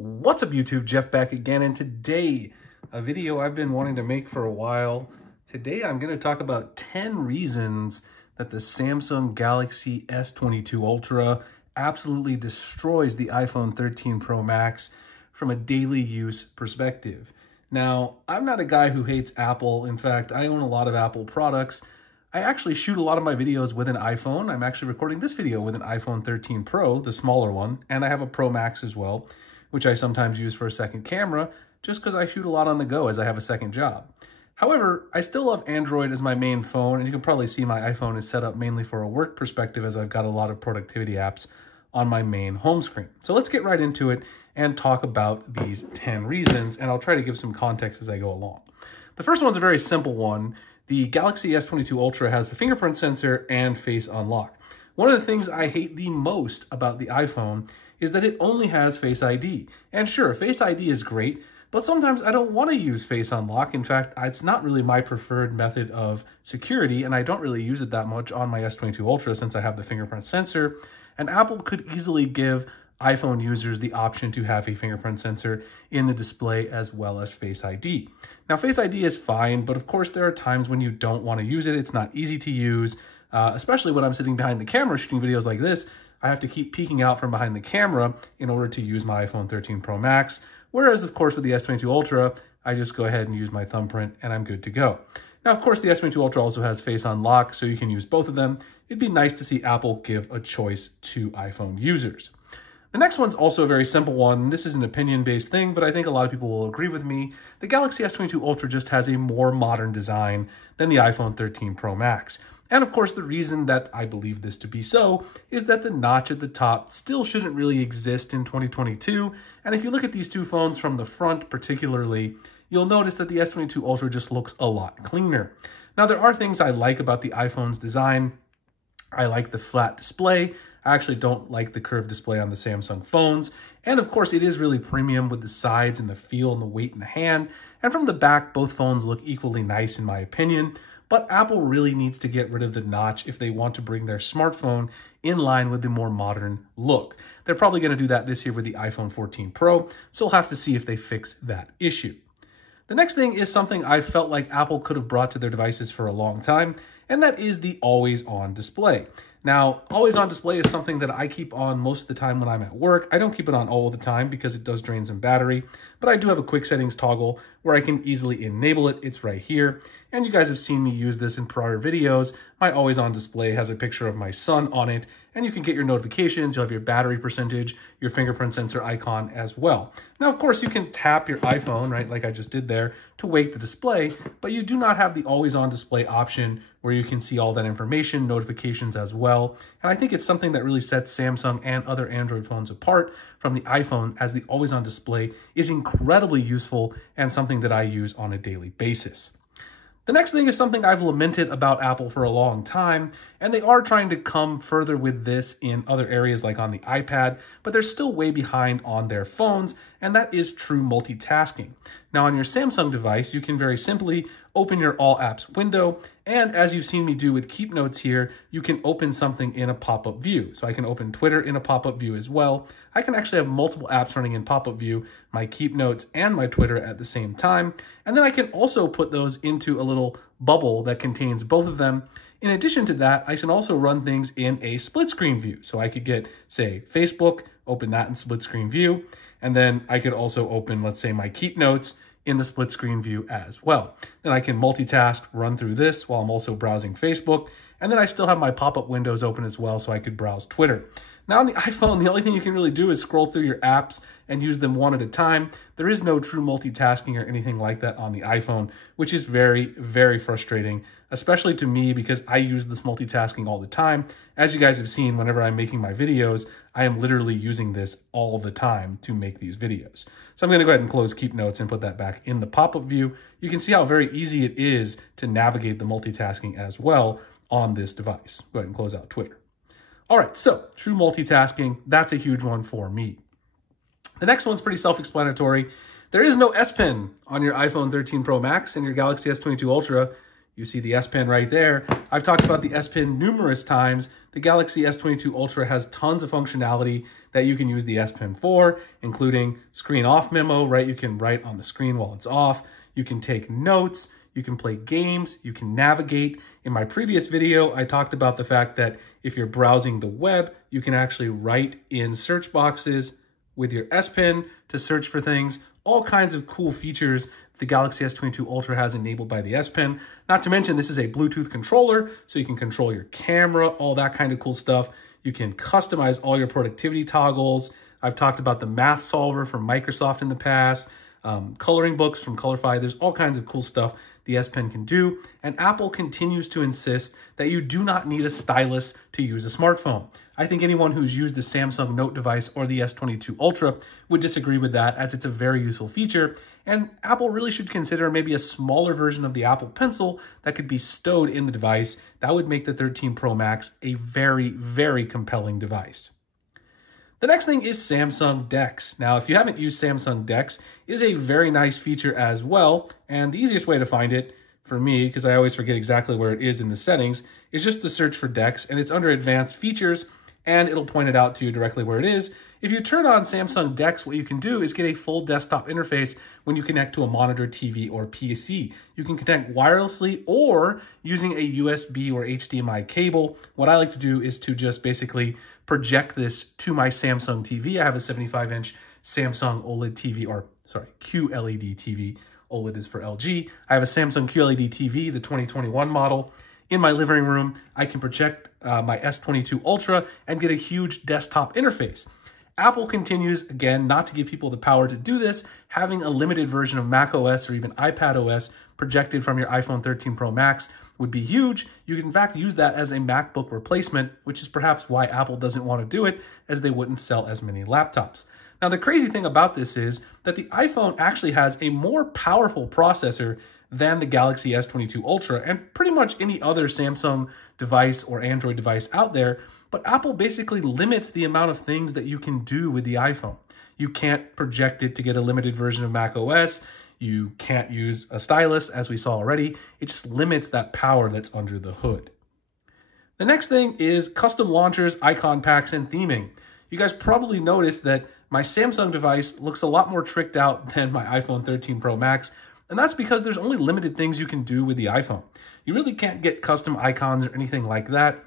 What's up YouTube, Jeff back again, and today, a video I've been wanting to make for a while. Today I'm going to talk about 10 reasons that the Samsung Galaxy S22 Ultra absolutely destroys the iPhone 13 Pro Max from a daily use perspective. Now, I'm not a guy who hates Apple. In fact, I own a lot of Apple products. I actually shoot a lot of my videos with an iPhone. I'm actually recording this video with an iPhone 13 Pro, the smaller one, and I have a Pro Max as well, which I sometimes use for a second camera, just because I shoot a lot on the go as I have a second job. However, I still love Android as my main phone, and you can probably see my iPhone is set up mainly for a work perspective as I've got a lot of productivity apps on my main home screen. So let's get right into it and talk about these 10 reasons, and I'll try to give some context as I go along. The first one's a very simple one. The Galaxy S22 Ultra has the fingerprint sensor and face unlock. One of the things I hate the most about the iPhone is that it only has Face ID. And sure, Face ID is great, but sometimes I don't want to use Face Unlock. In fact, it's not really my preferred method of security, and I don't really use it that much on my S22 Ultra since I have the fingerprint sensor. And Apple could easily give iPhone users the option to have a fingerprint sensor in the display as well as Face ID. Now, Face ID is fine, but of course there are times when you don't want to use it. It's not easy to use, especially when I'm sitting behind the camera shooting videos like this. I have to keep peeking out from behind the camera in order to use my iPhone 13 Pro Max. Whereas, of course, with the S22 Ultra, I just go ahead and use my thumbprint and I'm good to go. Now, of course, the S22 Ultra also has Face Unlock, so you can use both of them. It'd be nice to see Apple give a choice to iPhone users. The next one's also a very simple one. This is an opinion-based thing, but I think a lot of people will agree with me. The Galaxy S22 Ultra just has a more modern design than the iPhone 13 Pro Max. And of course, the reason that I believe this to be so is that the notch at the top still shouldn't really exist in 2022. And if you look at these two phones from the front particularly, you'll notice that the S22 Ultra just looks a lot cleaner. Now, there are things I like about the iPhone's design. I like the flat display. I actually don't like the curved display on the Samsung phones. And of course, it is really premium with the sides and the feel and the weight in the hand. And from the back, both phones look equally nice in my opinion. But Apple really needs to get rid of the notch if they want to bring their smartphone in line with the more modern look. They're probably going to do that this year with the iPhone 14 Pro, so we'll have to see if they fix that issue. The next thing is something I felt like Apple could have brought to their devices for a long time, and that is the always-on display. Now, always-on display is something that I keep on most of the time when I'm at work. I don't keep it on all the time because it does drain some battery, but I do have a quick settings toggle where I can easily enable it. It's right here, and you guys have seen me use this in prior videos. My always-on display has a picture of my son on it, and you can get your notifications, you'll have your battery percentage, your fingerprint sensor icon as well. Now, of course, you can tap your iPhone, right, like I just did there, to wake the display, but you do not have the always-on display option where you can see all that information, notifications as well. And I think it's something that really sets Samsung and other Android phones apart from the iPhone, as the always-on display is incredibly useful and something that I use on a daily basis. The next thing is something I've lamented about Apple for a long time, and they are trying to come further with this in other areas like on the iPad, but they're still way behind on their phones, and that is true multitasking. Now, on your Samsung device, you can very simply open your All Apps window, and as you've seen me do with Keep Notes here, you can open something in a pop-up view. So I can open Twitter in a pop-up view as well. I can actually have multiple apps running in pop-up view, my Keep Notes and my Twitter at the same time. And then I can also put those into a little bubble that contains both of them. In addition to that, I can also run things in a split screen view. So I could get, say, Facebook, open that in split screen view, and then I could also open, let's say, my Keep Notes in the split screen view as well. Then I can multitask, run through this while I'm also browsing Facebook, and then I still have my pop-up windows open as well so I could browse Twitter. Now on the iPhone, the only thing you can really do is scroll through your apps and use them one at a time. There is no true multitasking or anything like that on the iPhone, which is very, very frustrating, especially to me because I use this multitasking all the time. As you guys have seen, whenever I'm making my videos, I am literally using this all the time to make these videos. So I'm going to go ahead and close Keep Notes and put that back in the pop-up view. You can see how very easy it is to navigate the multitasking as well on this device. Go ahead and close out Twitter. All right, so true multitasking, that's a huge one for me. The next one's pretty self-explanatory. There is no S Pen on your iPhone 13 Pro Max and your Galaxy S22 Ultra. You see the S Pen right there. I've talked about the S Pen numerous times. The the Galaxy S22 Ultra has tons of functionality that you can use the S Pen for, including screen off memo, right? You can write on the screen while it's off. You can take notes. You can play games. You can navigate. In my previous video, I talked about the fact that if you're browsing the web, you can actually write in search boxes with your S Pen to search for things. All kinds of cool features the Galaxy S22 Ultra has enabled by the S Pen. Not to mention, this is a Bluetooth controller, so you can control your camera, all that kind of cool stuff. You can customize all your productivity toggles. I've talked about the math solver from Microsoft in the past, coloring books from Colorify. There's all kinds of cool stuff the S Pen can do, and Apple continues to insist that you do not need a stylus to use a smartphone. I think anyone who's used the Samsung Note device or the S22 Ultra would disagree with that, as it's a very useful feature, and Apple really should consider maybe a smaller version of the Apple Pencil that could be stowed in the device. That would make the 13 Pro Max a very, very compelling device. The next thing is Samsung DeX. Now, if you haven't used Samsung DeX, it is a very nice feature as well. And the easiest way to find it for me, because I always forget exactly where it is in the settings, is just to search for DeX, and it's under advanced features, and it'll point it out to you directly where it is. If you turn on Samsung DeX, what you can do is get a full desktop interface when you connect to a monitor, TV, or PC. You can connect wirelessly or using a USB or HDMI cable. What I like to do is to just basically project this to my Samsung TV. I have a 75-inch Samsung OLED TV, or sorry, QLED TV. OLED is for LG. I have a Samsung QLED TV, the 2021 model. In my living room, I can project my S22 Ultra and get a huge desktop interface. Apple continues, again, not to give people the power to do this, having a limited version of macOS or even iPadOS projected from your iPhone 13 Pro Max would be huge. You can in fact use that as a MacBook replacement, which is perhaps why Apple doesn't want to do it, as they wouldn't sell as many laptops. Now, the crazy thing about this is that the iPhone actually has a more powerful processor than the Galaxy S22 Ultra and pretty much any other Samsung device or Android device out there, but Apple basically limits the amount of things that you can do with the iPhone. You can't project it to get a limited version of macOS. You can't use a stylus, as we saw already. It just limits that power that's under the hood. The next thing is custom launchers, icon packs, and theming. You guys probably noticed that my Samsung device looks a lot more tricked out than my iPhone 13 Pro Max, and that's because there's only limited things you can do with the iPhone. You really can't get custom icons or anything like that.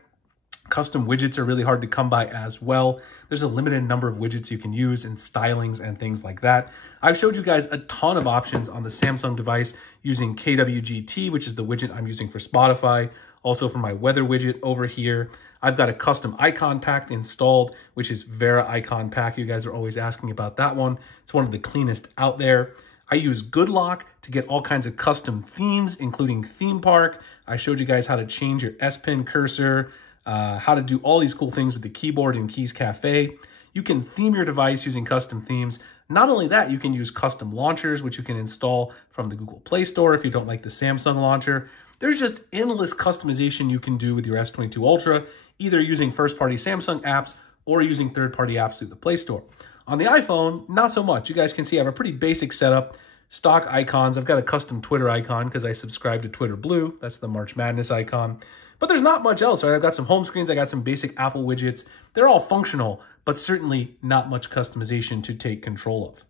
Custom widgets are really hard to come by as well. There's a limited number of widgets you can use and stylings and things like that. I've showed you guys a ton of options on the Samsung device using KWGT, which is the widget I'm using for Spotify. Also for my weather widget over here. I've got a custom icon pack installed, which is Vera Icon Pack. You guys are always asking about that one. It's one of the cleanest out there. I use GoodLock to get all kinds of custom themes, including Theme Park. I showed you guys how to change your S Pen cursor, how to do all these cool things with the keyboard in Keys Cafe. You can theme your device using custom themes. Not only that, you can use custom launchers, which you can install from the Google Play Store if you don't like the Samsung launcher. There's just endless customization you can do with your S22 Ultra, either using first-party Samsung apps or using third-party apps through the Play Store. On the iPhone, not so much. You guys can see I have a pretty basic setup. Stock icons. I've got a custom Twitter icon because I subscribe to Twitter Blue. That's the March Madness icon. But there's not much else, right? I've got some home screens. I got some basic Apple widgets. They're all functional, but certainly not much customization to take control of.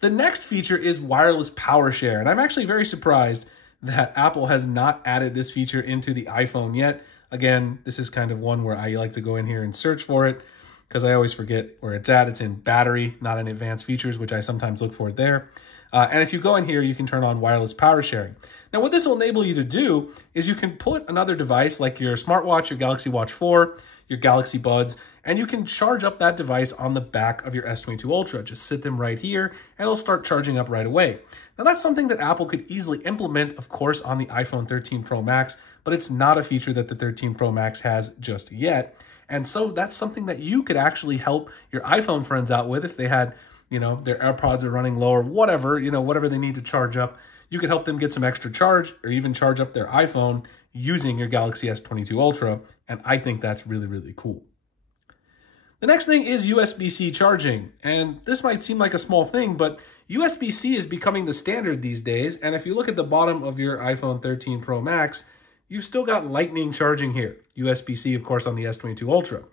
The next feature is wireless Powershare, and I'm actually very surprised that Apple has not added this feature into the iPhone yet. Again, this is kind of one where I like to go in here and search for it because I always forget where it's at. It's in battery, not in advanced features, which I sometimes look for there. And if you go in here, you can turn on wireless power sharing. Now, what this will enable you to do is you can put another device like your smartwatch, your Galaxy Watch 4, your Galaxy Buds, and you can charge up that device on the back of your S22 Ultra. Just sit them right here, and it'll start charging up right away. Now, that's something that Apple could easily implement, of course, on the iPhone 13 Pro Max, but it's not a feature that the 13 Pro Max has just yet. And so that's something that you could actually help your iPhone friends out with if they had, you know, their AirPods are running low or whatever, you know, whatever they need to charge up. You could help them get some extra charge or even charge up their iPhone using your Galaxy S22 Ultra. And I think that's really, really cool. The next thing is USB-C charging. And this might seem like a small thing, but USB-C is becoming the standard these days. And if you look at the bottom of your iPhone 13 Pro Max, you've still got Lightning charging here. USB-C, of course, on the S22 Ultra.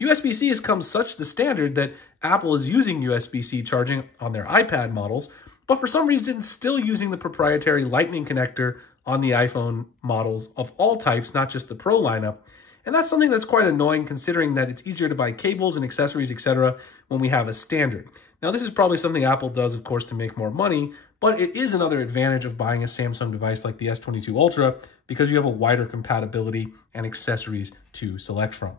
USB-C has come such the standard that Apple is using USB-C charging on their iPad models, but for some reason still using the proprietary Lightning connector on the iPhone models of all types, not just the Pro lineup. And that's something that's quite annoying considering that it's easier to buy cables and accessories, etc. when we have a standard. Now, this is probably something Apple does, of course, to make more money, but it is another advantage of buying a Samsung device like the S22 Ultra because you have a wider compatibility and accessories to select from.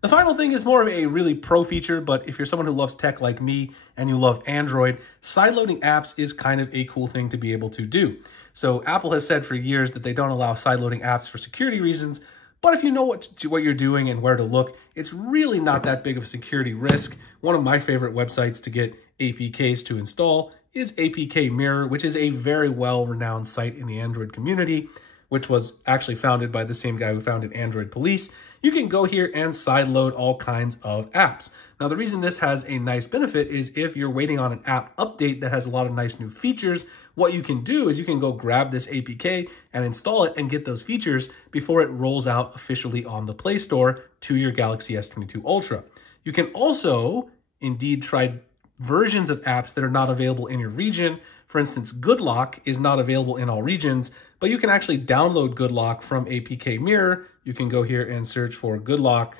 The final thing is more of a really pro feature, but if you're someone who loves tech like me and you love Android, sideloading apps is kind of a cool thing to be able to do. So Apple has said for years that they don't allow sideloading apps for security reasons, but if you know what you're doing and where to look, it's really not that big of a security risk. One of my favorite websites to get APKs to install is APK Mirror, which is a very well-renowned site in the Android community, which was actually founded by the same guy who founded Android Police. You can go here and sideload all kinds of apps. Now, the reason this has a nice benefit is if you're waiting on an app update that has a lot of nice new features, what you can do is you can go grab this APK and install it and get those features before it rolls out officially on the Play Store to your Galaxy S22 Ultra. You can also indeed try versions of apps that are not available in your region. For instance, Good Lock is not available in all regions, but you can actually download Good Lock from APK Mirror. You can go here and search for Good Lock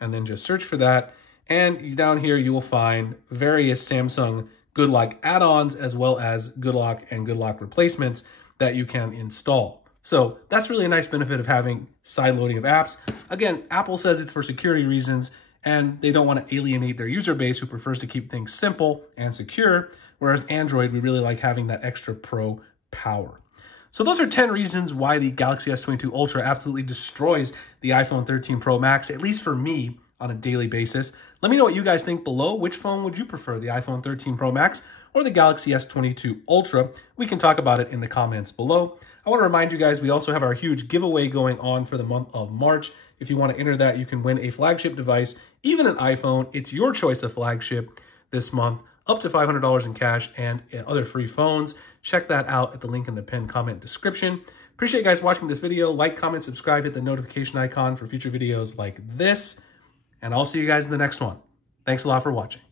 and then just search for that. And down here, you will find various Samsung Good Lock add-ons as well as Good Lock and Good Lock replacements that you can install. So that's really a nice benefit of having sideloading of apps. Again, Apple says it's for security reasons, and they don't want to alienate their user base who prefers to keep things simple and secure, whereas Android, we really like having that extra pro power. So those are 10 reasons why the Galaxy S22 Ultra absolutely destroys the iPhone 13 Pro Max, at least for me, on a daily basis. Let me know what you guys think below. Which phone would you prefer, the iPhone 13 Pro Max or the Galaxy S22 Ultra? We can talk about it in the comments below. I want to remind you guys, we also have our huge giveaway going on for the month of March. If you want to enter that, you can win a flagship device, even an iPhone. It's your choice of flagship this month, up to $500 in cash and other free phones. Check that out at the link in the pinned comment description. Appreciate you guys watching this video. Like, comment, subscribe, hit the notification icon for future videos like this. And I'll see you guys in the next one. Thanks a lot for watching.